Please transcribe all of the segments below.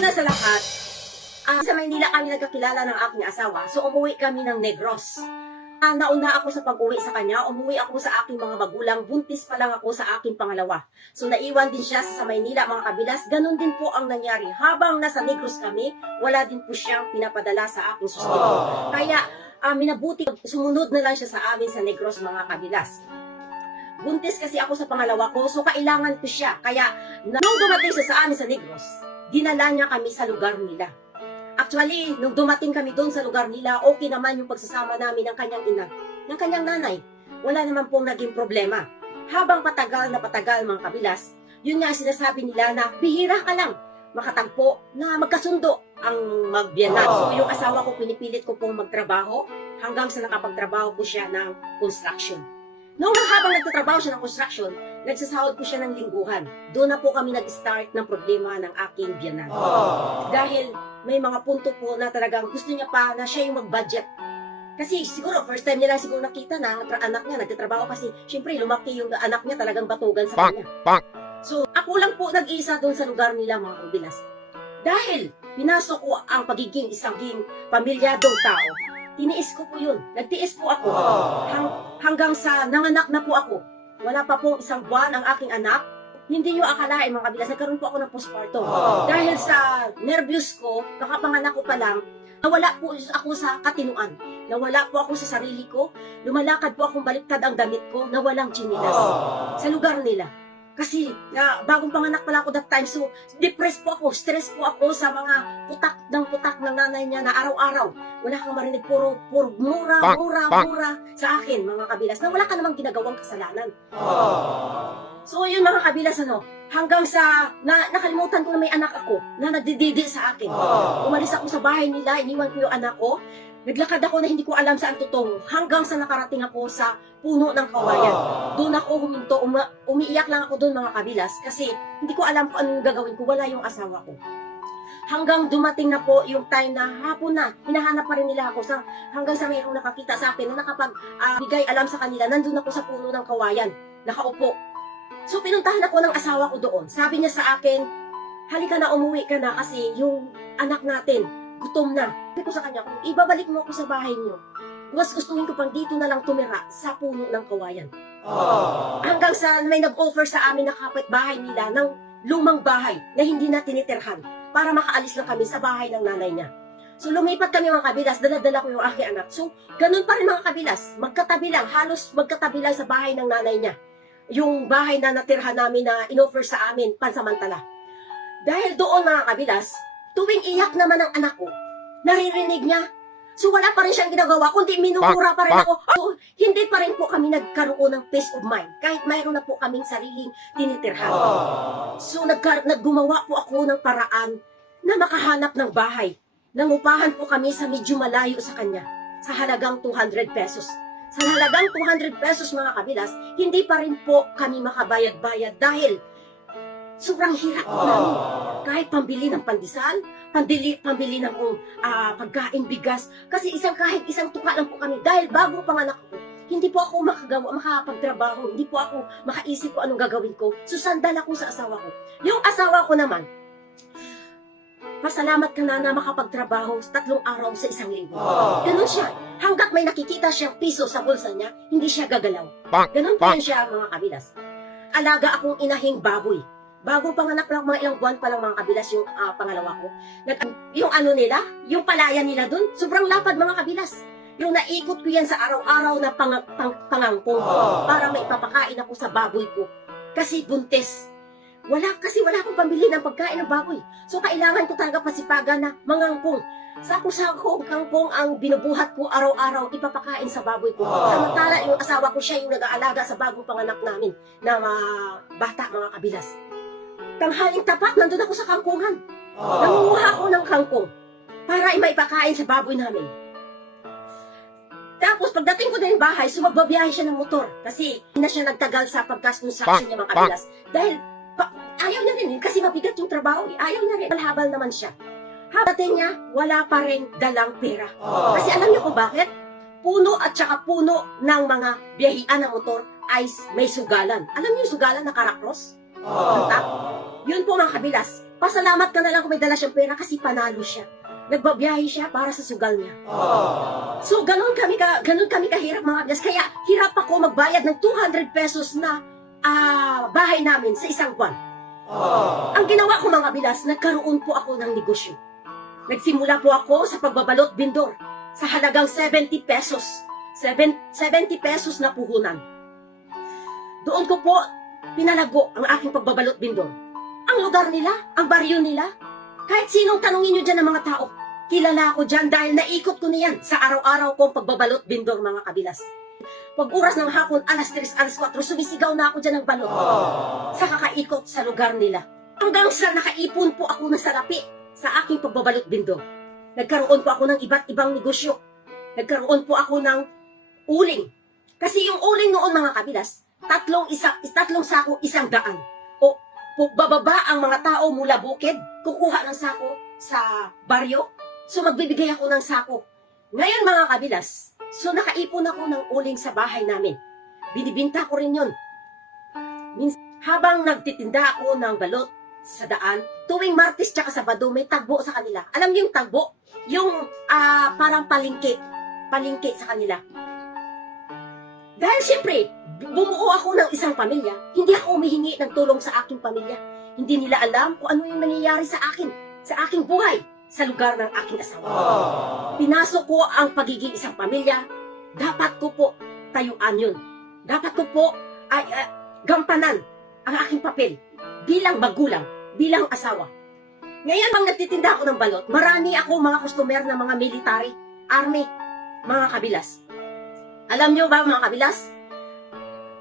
una sa lahat, sa Maynila kami nagkakilala ng aking asawa. So umuwi kami ng Negros. Nauna ako sa pag-uwi sa kanya, umuwi ako sa aking mga magulang, buntis pa lang ako sa aking pangalawa. So naiwan din siya sa Maynila, mga kabilas. Ganon din po ang nangyari. Habang nasa Negros kami, wala din po siyang pinapadala sa aking sustento. Kaya minabuti, sumunod na lang siya sa amin sa Negros, mga kabilas. Buntis kasi ako sa pangalawa ko, so kailangan ko siya. Kaya nung dumating siya sa amin sa Negros, dinala niya kami sa lugar nila. Actually, nung dumating kami doon sa lugar nila, okay naman yung pagsasama namin ng kanyang ina, ng kanyang nanay. Wala naman pong naging problema. Habang patagal na patagal, mga kabilas, yun nga sinasabi nila na bihira ka lang makatagpo na magkasundo ang magbiyanan. So yung asawa ko, pinipilit ko pong magtrabaho hanggang sa nakapagtrabaho po siya ng construction. Noong habang nagtatrabaho siya ng construction, nagsasahod ko siya ng lingguhan. Doon na po kami nag-start ng problema ng aking biyanan. Dahil may mga punto po na talagang gusto niya pa na siya yung mag-budget. Kasi siguro, first time niya lang siguro nakita na anak niya nagtatrabaho kasi syempre lumaki yung anak niya talagang batugan sa kanya. So, ako lang po nag-iisa doon sa lugar nila, mga kabilas. Dahil pinasok ko ang pagiging isang pamilyadong tao, tiniis ko po yun. Nagtiis po ako hanggang sa nanganak na po ako. Wala pa pong isang buwan ang aking anak. Hindi nyo akalain, mga kabilas, nagkaroon po ako ng postpartum. Dahil sa nervyos ko, kakapanganak ko pa lang, nawala po ako sa katinuan. Nawala po ako sa sarili ko. Lumalakad po akong baliktad ang damit ko na walang chinilas. Sa lugar nila. Kasi bagong panganak pala ako that time, so depressed po ako, stress po ako sa mga putak ng nanay niya na araw-araw. Wala kang marinig, puro mura sa akin, mga kabilas, na wala ka namang ginagawang kasalanan. So yun, mga kabilas, hanggang sa nakalimutan ko na may anak ako na nagdididi sa akin. Umalis ako sa bahay nila, iniwan ko yung anak ko. Naglakad ako na hindi ko alam saan tutungo hanggang sa nakarating ako sa puno ng kawayan. Doon ako huminto, umiiyak lang ako doon, mga kabilas, kasi hindi ko alam kung anong gagawin ko, wala yung asawa ko. Hanggang dumating na po yung time na hapon na, hinahanap pa rin nila ako hanggang sa mayroong nakakita sa akin na nakapag-bigay alam sa kanila, nandun ako sa puno ng kawayan, nakaupo. So pinuntahan ako ng asawa ko doon. Sabi niya sa akin, halika na, umuwi ka na kasi yung anak natin, gutom na. Sabi ko sa kanya, kung ibabalik mo ako sa bahay niyo, mas gustuhin ko pang dito na lang tumira sa puno ng kawayan. Hanggang sa may nag-offer sa amin na kapitbahay nila ng lumang bahay na hindi na tinitirhan para makaalis lang kami sa bahay ng nanay niya. So lumipat kami, mga kabilas, dala-dala ko yung aking anak. So ganun pa rin, mga kabilas, magkatabi lang, halos magkatabi lang sa bahay ng nanay niya. Yung bahay na natirhan namin na inoffer sa amin pansamantala. Dahil doon, mga kabilas, tuwing iyak naman ang anak ko, naririnig niya. So wala pa rin siyang ginagawa, kundi minumura pa rin ako. So, hindi pa rin po kami nagkaroon ng peace of mind, kahit mayroon na po kaming sariling tinitirhan. So naggumawa po ako ng paraan na makahanap ng bahay. Nangupahan po kami sa medyo malayo sa kanya, sa halagang 200 pesos. Sa halagang 200 pesos, mga kabilas, hindi pa rin po kami makabayad-bayad dahil sobrang hirap po namin. Kahit pambili ng pandesal, pambili ng pagkain, bigas. Kasi kahit isang tuka lang po kami. Dahil bago panganak ko, hindi po ako makapagtrabaho. Hindi po ako makaisip ko anong gagawin ko. So sandal ako sa asawa ko. Yung asawa ko naman, pasalamat ka na makapagtrabaho 3 araw sa isang linggo. Ganun siya. Hanggat may nakikita siyang piso sa bulsa niya, hindi siya gagalaw. Ganun pa rin siya, mga kabilas. Alaga akong inahing baboy. Bago panganak lang, mga ilang buwan pa lang, mga kabilas, yung pangalawa ko. Yung nila, yung palayan nila dun, sobrang lapad, mga kabilas. Yung naikot ko yan sa araw-araw na pangangkong para may papakain ako sa baboy ko. Kasi buntis. Kasi wala akong pambili ng pagkain ng baboy. So kailangan ko talaga pasipagan na mangangkong. Sako-sako kangkong ang binubuhat ko araw-araw, ipapakain sa baboy ko. Samantala yung asawa ko, siya yung nag-aalaga sa bagong panganak namin na bata, mga kabilas. Tanghaling tapat, nandun ako sa kangkungan. Nangunguha ako ng kangkong para maipakain sa baboy namin. Tapos pagdating ko din bahay, magbabiyahe siya ng motor kasi hindi na siya nagtagal sa pagkas-construction niya, mga kabilas. Dahil ayaw niya rin, kasi mabigat yung trabaho. Ayaw niya rin, habal naman siya. Habatin niya, wala pa rin dalang pera. Kasi alam niyo kung bakit? Puno at saka puno ng mga biyahian ng motor ay may sugalan. Alam niyo yung sugalan na karakros? Ang top? Yun po, mga kabilas. Pasalamat ka na lang kung may dala siyang pera kasi panalo siya. Nagbabiyahe siya para sa sugal niya. So, ganun kami kahirap mga kabilas. Kaya, hirap ako magbayad ng 200 pesos na bahay namin sa isang buwan. Ang ginawa ko mga kabilas, nagkaroon po ako ng negosyo. Nagsimula po ako sa pagbabalot bindor sa halagang 70 pesos. 70 pesos na puhunan. Doon ko po pinalago ang aking pagbabalot bindor. Ang lugar nila, ang baryo nila, kahit sinong tanungin nyo dyan ng mga tao, kilala ako dyan dahil naikot ko na yan sa araw-araw kong pagbabalot bindor mga kabilas. Pag oras ng hapon, alas 3, alas 4, sumisigaw na ako dyan ng balot sa kakaikot sa lugar nila. Hanggang sa nakaipon po ako ng salapi sa aking pagbabalot bindor. Nagkaroon po ako ng iba't ibang negosyo. Nagkaroon po ako ng uling. Kasi yung uling noon mga kabilas, tatlong sako, 100. O bababa ang mga tao mula bukid, kukuha ng sako sa baryo. So magbibigay ako ng sako. Ngayon mga kabilas, so nakaipon ako ng uling sa bahay namin. Binibinta ko rin yun. Habang nagtitinda ako ng balot sa daan, tuwing Martes tsaka Sabado may tagbo sa kanila. Alam niyo yung tagbo? Yung parang palingki sa kanila. Dahil siyempre, bumuo ako ng isang pamilya, hindi ako humihingi ng tulong sa aking pamilya. Hindi nila alam kung ano yung nangyayari sa akin, sa aking buhay, sa lugar ng aking asawa. Pinasok ko ang pagiging isang pamilya, dapat ko po tayuan yun. Dapat ko po gampanan ang aking papel bilang magulang, bilang asawa. Ngayon, pag nagtitinda ako ng balot, marami ako mga customer ng mga military, army, mga kabilas. Alam nyo ba mga kabilas?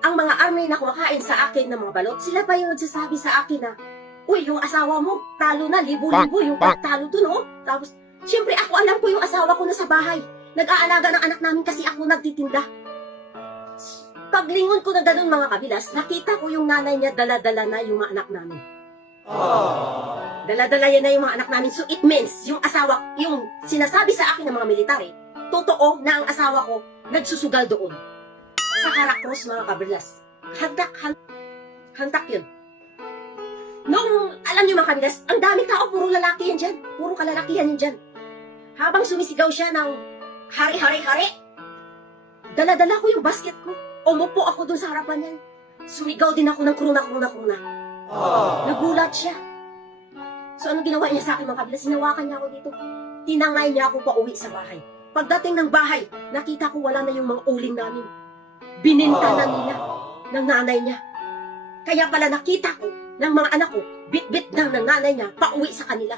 Ang mga army na kumakain sa akin ng mga balot, sila pa yung nagsasabi sa akin na, uy, yung asawa mo, talo na, libo-libo, yung talo dun, oh. Tapos, siyempre ako alam ko yung asawa ko na sa bahay. Nag-aalaga ng anak namin kasi ako nagtitinda. Paglingon ko na ganun mga kabilas, nakita ko yung nanay niya, dala-dala na yung mga anak namin. Dala-dala yan na yung mga anak namin. So it means, yung asawa, yung sinasabi sa akin ng mga military, totoo na ang asawa ko nagsusugal doon. Sa Caracross mga kabilas. Hantak yun. Nung, alam niyo mga kabilas, ang daming tao, puro lalaki yan dyan. Puro kalalakihan yan dyan. Habang sumisigaw siya ng hari-hari-hari, dala-dala ko yung basket ko. Umupo ako dun sa harapan niyan. Sumigaw din ako ng kruna-kruna-kruna. Nagulat siya. So anong ginawa niya sa akin mga kabilas? Sinawakan niya ako dito. Tinangay niya ako pa uwi sa bahay. Pagdating ng bahay, nakita ko wala na yung mga uling namin. Bininta na nila ng nanay niya. Kaya pala nakita ko ng mga anak ko, bit-bit ng nanay niya, pauwi sa kanila.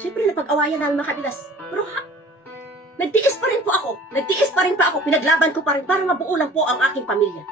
Siyempre, napag-awayan namin mga kabilas. Pero nagtiis pa rin po ako. Pinaglaban ko pa rin para mabuo lang po ang aking pamilya.